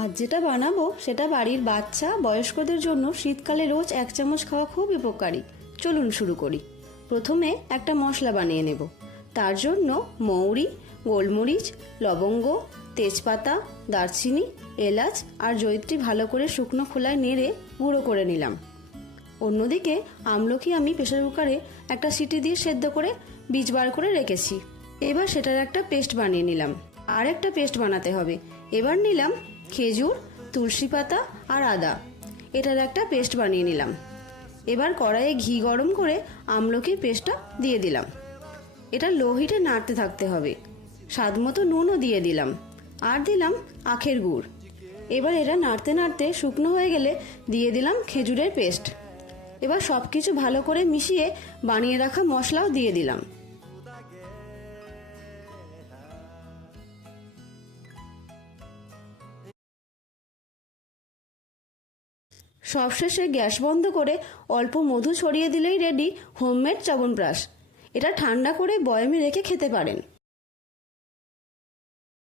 আজ যেটা বানাবো সেটা বাড়ির বাচ্চা বয়স্কদের জন্য শীতকালে রোজ 1 চামচ খাওয়া খুব উপকারী। চলুন শুরু করি। প্রথমে একটা মশলা বানিয়ে নেব। তার জন্য মৌরি, গোলমরিচ, লবঙ্গ, তেজপাতা, দারচিনি, এলাচ আর জয়িত্রী ভালো করে শুকনো খোলায় নেড়ে গুঁড়ো করে নিলাম। অন্যদিকে আমলকি আমি প্রেসার কুকারে একটা সিটি দিয়ে সেদ্ধ করে বীজ বার করে রেখেছি। এবার সেটার একটা পেস্ট বানিয়ে নিলাম। আর একটা পেস্ট বানাতে হবে। এবার নিলাম খেজুর, তুলসী পাতা আর আদা। এটার একটা পেস্ট বানিয়ে নিলাম। এবার কড়াইয়ে ঘি গরম করে আমলকির পেস্টটা দিয়ে দিলাম। এটা লো হিটে নাড়তে থাকতে হবে। স্বাদ মতো নুনও দিয়ে দিলাম। আর দিলাম আখের গুড়। এবার এটা নাড়তে নাড়তে শুকনো হয়ে গেলে দিয়ে দিলাম খেজুরের পেস্ট। এবার সব কিছু ভালো করে মিশিয়ে বানিয়ে রাখা মশলাও দিয়ে দিলাম। সবশেষে গ্যাস বন্ধ করে অল্প মধু ছড়িয়ে দিলেই রেডি হোমমেড চ্যবনপ্রাশ। এটা ঠান্ডা করে বয়ামে রেখে খেতে পারেন।